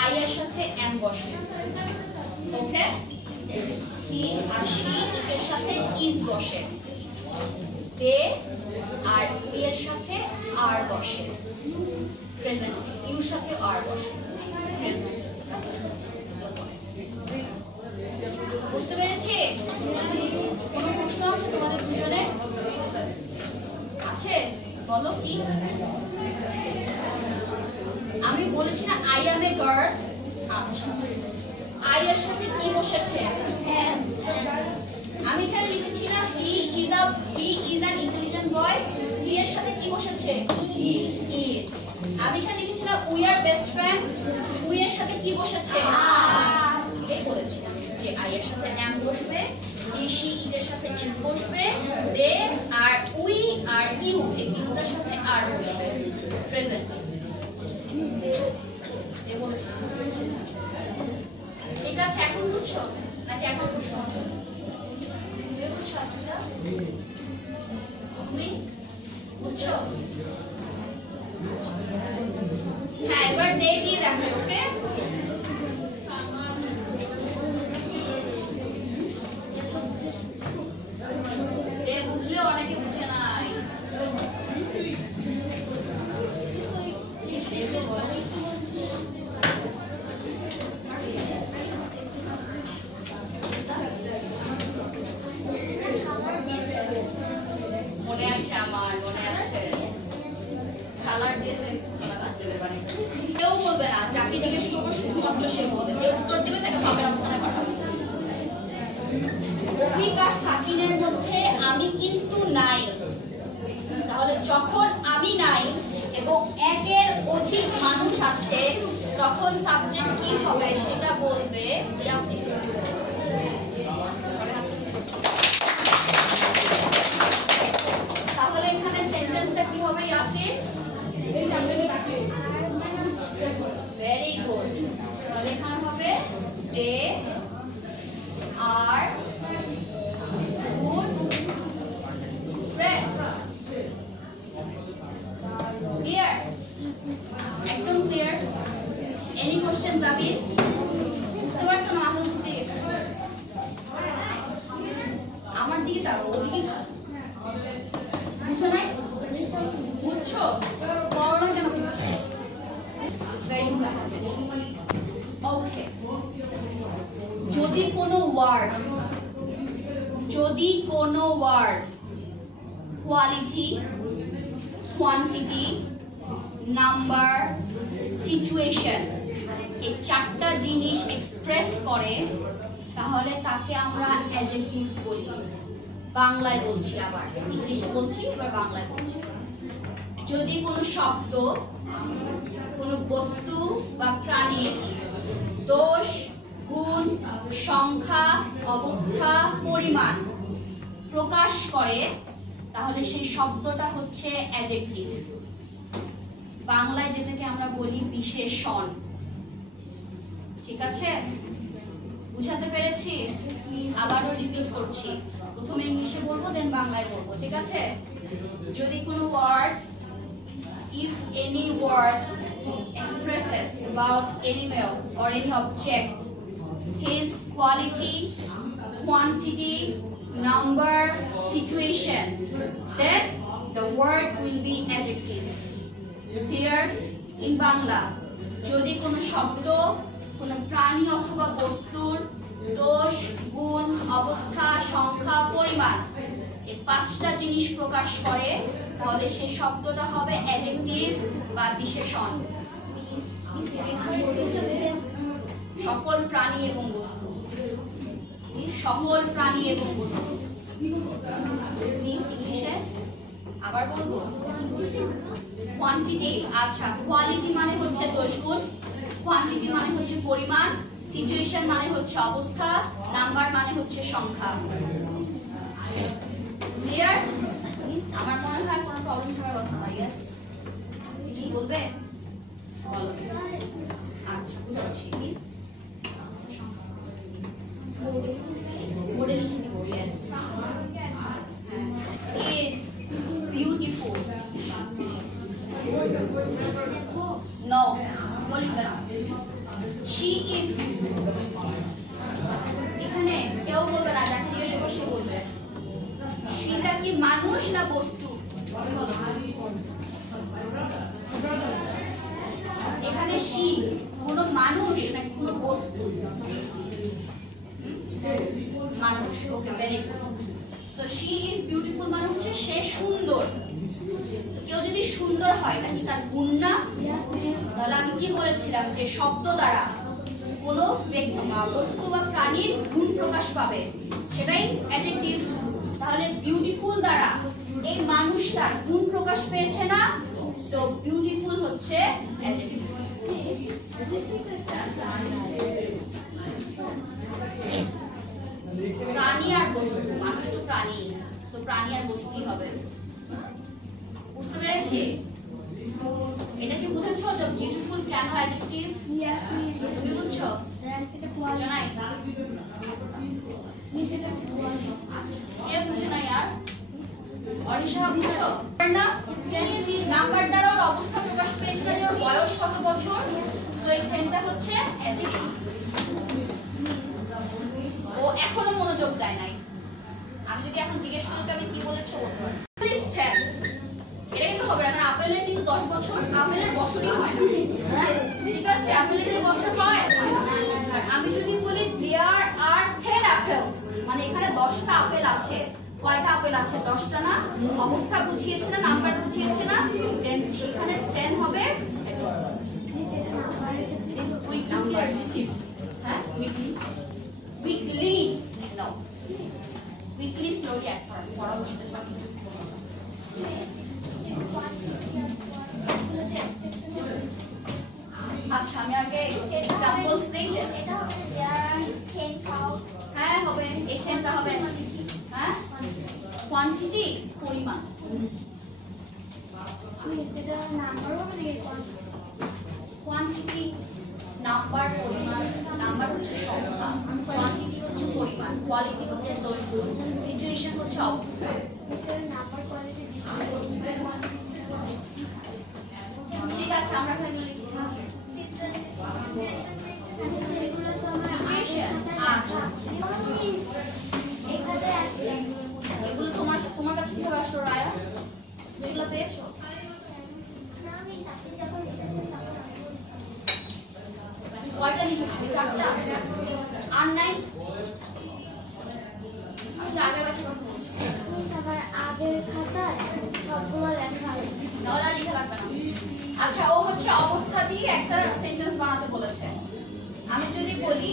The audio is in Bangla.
আই এর সাথে এম বসে, ওকে? হি আর শি এর সাথে ইজ বসে, দে আর উই এর সাথে আর বসে, প্রেজেন্ট ইউর সাথে আর বসে, প্রেজেন্ট। ঠিক আছে, বুঝতে পেরেছি? কোনো প্রশ্ন আছে তোমাদের দুজনে? আছে? বলো কি? আমি বলেছি না আই অ্যাম এ গার্ল। আচ্ছা, আই এর সাথে কি বসেছে? আমি এখানে লিখেছি না he is an intelligent boy. He এর সাথে কি বসেছে? ইজ। আমি এখানে লিখেছি না we are best friends. We এর সাথে কি বসেছে? এই বলেছিলাম যে আই এর সাথে এম বসবে, হি শি ইট এর সাথে ইজ বসবে, দে আর উই আর ইউ এই তিনটার সাথে আর বসবে, প্রেজেন্ট। এই বলেছিলাম। ঠিক আছে, এখন বুঝছো নাকি এখন প্রশ্ন আছে? তুমি বুঝছো? আচ্ছা, তুমি বুঝছো? হ্যাঁ, এবার ডে দিয়ে দেখো, ওকে? ডে বুঝলেও অনেকে বুঝে নাই। মনে আছে আমার, মনে আছে। কালার দিয়েছে, কেউ বলবে না। যাকে জিজ্ঞেস করবো শুধুমাত্র সে বলবে, যে উত্তর দেবে তাকে ভাবের আস্থানে পাঠাবো। অভিক আর সাকিনের মধ্যে আমি কিন্তু নাই। তাহলে যখন আমি নাই এবং একের অধিক মানুষ আছে তখন সাবজেক্ট কি হবে সেটা বলবে ইয়াসিন। তাহলে এখানে সেন্টেন্সটা কি হবে ইয়াসিন? Very good. তাহলে এখানে হবে দে আর গুড ফ্রেন্ডস। ক্লিয়ার? একদম ক্লিয়ার? এনি কোশ্চেন জাবির? বুঝতে পারছো না? মাথা ঘুরতে গেছে। আমার দিকে তাকাও, ওদিকে বুঝছো নাই? বুঝছো? পড়ো না কেন? ওকে, যদি কোনো word quality, quantity, number, situation এই চারটা জিনিস এক্সপ্রেস করে তাহলে তাকে আমরা অ্যাডজেক্টিভ বলি। বাংলায় বলছি, আবার ইংলিশে বলছি, এবার বাংলায় বলছি। যদি কোনো শব্দ, কোনো বস্তু বা প্রাণীর দোষ, গুণ, সংখ্যা, অবস্থা, পরিমাণ প্রকাশ করে তাহলে সেই শব্দটা হচ্ছে অ্যাডজেক্টিভ। বাংলায় যেটাকে আমরা বলি বিশেষণ। ঠিক আছে? বুঝাতে পেরেছি? আবারও রিপিট করছি, প্রথমে ইংলিশে বলবো দেন বাংলায় বলবো। ঠিক আছে? যদি কোনো word, if any word expresses about animal or any object his quality, quantity, number, situation, then the word will be adjective. Clear? In Bangla, যদি কোনো শব্দ, কোনো প্রাণী অথবা বস্তুর দোষ, গুণ, অবস্থা, সংখ্যা, পরিমাণ এই পাঁচটা জিনিস প্রকাশ করে তাহলে সেই শব্দটা হবে অ্যাডজেক্টিভ বা বিশেষণ। সকল প্রাণী এবং বস্তু, সকল প্রাণী এবং বস্তু। ইংলিশে আবার বলবো। কোয়ান্টিটি, আচ্ছা, কোয়ালিটি মানে হচ্ছে দোষ গুণ, কোয়ান্টিটি মানে হচ্ছে পরিমাণ, সিচুয়েশন মানে হচ্ছে অবস্থা, নাম্বার মানে হচ্ছে সংখ্যা। ক্লিয়ার? আমার মনে হয় কোনো প্রবলেম থাকার কথা না। ইয়েস, কিছু বলবে? আচ্ছা, বুঝাচ্ছি। বোর্ডে লিখে নিব। Yes, is beautiful. নো, লিখবে না। she is beautiful. এখানে কেউ বলবে না, যাকে জিজ্ঞেস করবে সে বলবে সেটা কি মানুষ না বস্তু? বলো। এখানে she কোনো মানুষ নাকি কোনো বস্তু? মানুষ। Okay, very good. So she is beautiful মানে হচ্ছে সে সুন্দর। তো কেউ যদি সুন্দর হয় নাকি তার গুণ না? তাহলে আমি কি বলেছিলাম যে শব্দ দ্বারা কোনো বস্তু বা প্রাণীর গুণ প্রকাশ পাবে, সেটাই অ্যাডজেক্টিভ। তাহলে বিউটিফুল দ্বারা এই মানুষটার গুণ প্রকাশ পেয়েছে না? সো বিউটিফুল হচ্ছে অ্যাডজেক্টিভ। প্রাণী আর বস্তু, মানুষ তো প্রাণী, সো প্রাণী আর বস্তুই হবে। বুঝতে পেরেছি? এটা কি বুঝেছো যে বিউটিফুল কেন অ্যাডজেক্টিভ? তুমি বুঝছো? জানাই। আচ্ছা, কে বুঝে না यार? অনিশা বুঝছো না? নাম্বার দ্বারা ওর অবস্থা প্রকাশ পেয়েছে না যে ওর বয়স কত বছর। সো এই 10টা হচ্ছে অ্যাডজেক্টিভ। ও এখনো মনোযোগ দেয় নাই। আমি যদি এখন জিজ্ঞেস করি আমি কি বলেছো বলতে পারো? প্লিজ 10। এটা কিন্তু হবে না, কারণ আপেলের কিন্তু 10 বছর, আপেলের বছরই হয় না। ঠিক আছে, আপেলের কি বছর হয়? আর আমি যদি বলি there are 10 apples, মানে এখানে 10টা আপেল আছে। কয়টা আপেল আছে? 10টা না? অবস্থা বুঝিয়েছে না, নাম্বার বুঝিয়েছে না? দেন এখানে 10 হবে is weak number। হ্যাঁ, weekly no, weekly slowly add for পড়া বসতে সব। আচ্ছা, আমি আগে এক্সাম্পলস দেই। এটা হবে there are 10 cows। হ্যাঁ হবে, এই 10টা হবে। হ্যাঁ, কোয়ান্টিটি পরিমাণ। এটা নাম্বার হবে নাকি কোয়ান্টিটি নাম্বার, পরিমাণ। নাম্বার হচ্ছে সংখ্যা, কোয়ান্টিটি হচ্ছে পরিমাণ, কোয়ালিটি হচ্ছে দ্রব্য, সিচুয়েশন হচ্ছে অবস্থা। নাম্বার কোয়ালিটি ঠিক আছে, আমরা এখানে এগুলো লিখি। এগুলো তো আমার সিচুয়েশন। আচ্ছা, এগুলো তোমার কাছে কিভাবে আসলো রায়া? তুমি এগুলো পেয়েছো? কয়টা লিখেছো? 4টা? আর নাই? আমি তো আগের বছর কথা বলছি। আগের খাতায় সবগুলো লেখা আছে। তাহলে আর লিখা লাগবে না। আচ্ছা, ও হচ্ছে অবস্থা দিয়ে একটা সেন্টেন্স বানাতে বলেছে। আমি যদি বলি